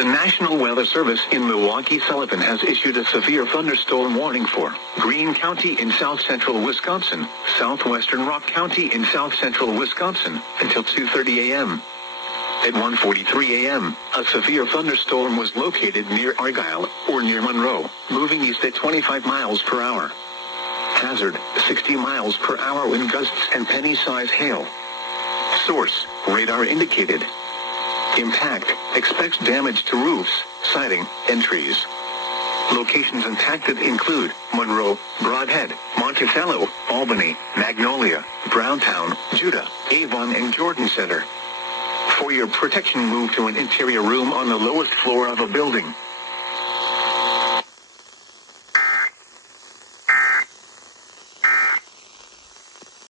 The National Weather Service in Milwaukee-Sullivan has issued a severe thunderstorm warning for Greene County in south-central Wisconsin, southwestern Rock County in south-central Wisconsin, until 2:30 a.m. At 1:43 a.m., a severe thunderstorm was located near Argyle, or near Monroe, moving east at 25 miles per hour. Hazard, 60 miles per hour wind gusts and penny-size hail. Source, radar indicated. Impact, expects damage to roofs, siding, and trees. Locations impacted include Monroe, Brodhead, Monticello, Albany, Magnolia, Browntown, Judah, Avon, and Jordan Center. For your protection, move to an interior room on the lowest floor of a building.